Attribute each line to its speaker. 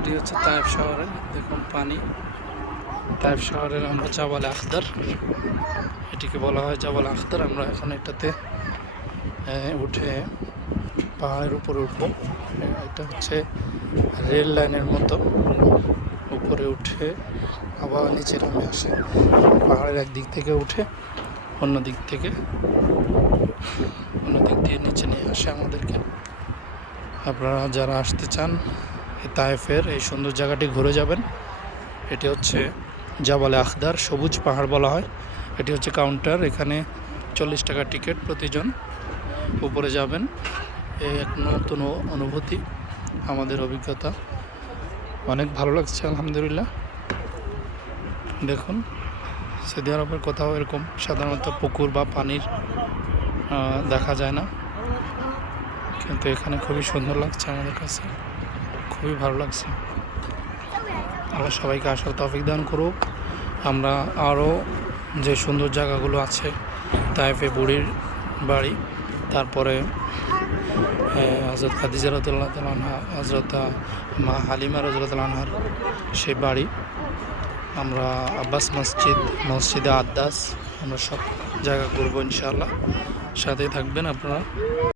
Speaker 1: এটি হচ্ছে তায়েব শহরে দেখুন পানি। তায়েব শহরের আমরা জাবাল আখদার, এটিকে বলা হয় জাবাল আখদার। আমরা এখন এটাতে উঠে পাহাড়ের উপরে উঠবো। এটা হচ্ছে রেল লাইনের মতো। উপরে উঠে আবার নিচে নামে আসে। পাহাড়ের এক দিক থেকে উঠে অন্য দিক থেকে, অন্য দিক দিয়ে নিচে নিয়ে আসে আমাদেরকে। আপনারা যারা আসতে চান তায়েফের এই সুন্দর জায়গাটি ঘুরে যাবেন। এটি হচ্ছে জাবালে আখদার সবুজ পাহাড় বলা হয়। এটি হচ্ছে কাউন্টার, এখানে চল্লিশ টাকা টিকিট প্রতিজন উপরে যাবেন। এই এক নতুন অনুভূতি, আমাদের অভিজ্ঞতা। অনেক ভালো লাগছে, আলহামদুলিল্লাহ। দেখুন, সৌদি আরবের কোথাও এরকম সাধারণত পুকুর বা পানির দেখা যায় না। কিন্তু এখানে খুবই সুন্দর লাগছে আমাদের কাছে। খুবই ভালো লাগছে। আল্লাহ সবাইকে আসার তফিক দান করুক। আমরা আরও যে সুন্দর জায়গাগুলো আছে, তাইফে বুড়ির বাড়ি, তারপরে হজরত খাদিজা রতুল্লাহ তালহা হজরত মা হালিমা রজরতুল্লাহার সেই বাড়ি। আমরা আব্বাস মসজিদ, মসজিদে আদ্দাস, আমরা সব জায়গা ঘুরবো ইনশাআল্লাহ। সাথেই থাকবেন আপনারা।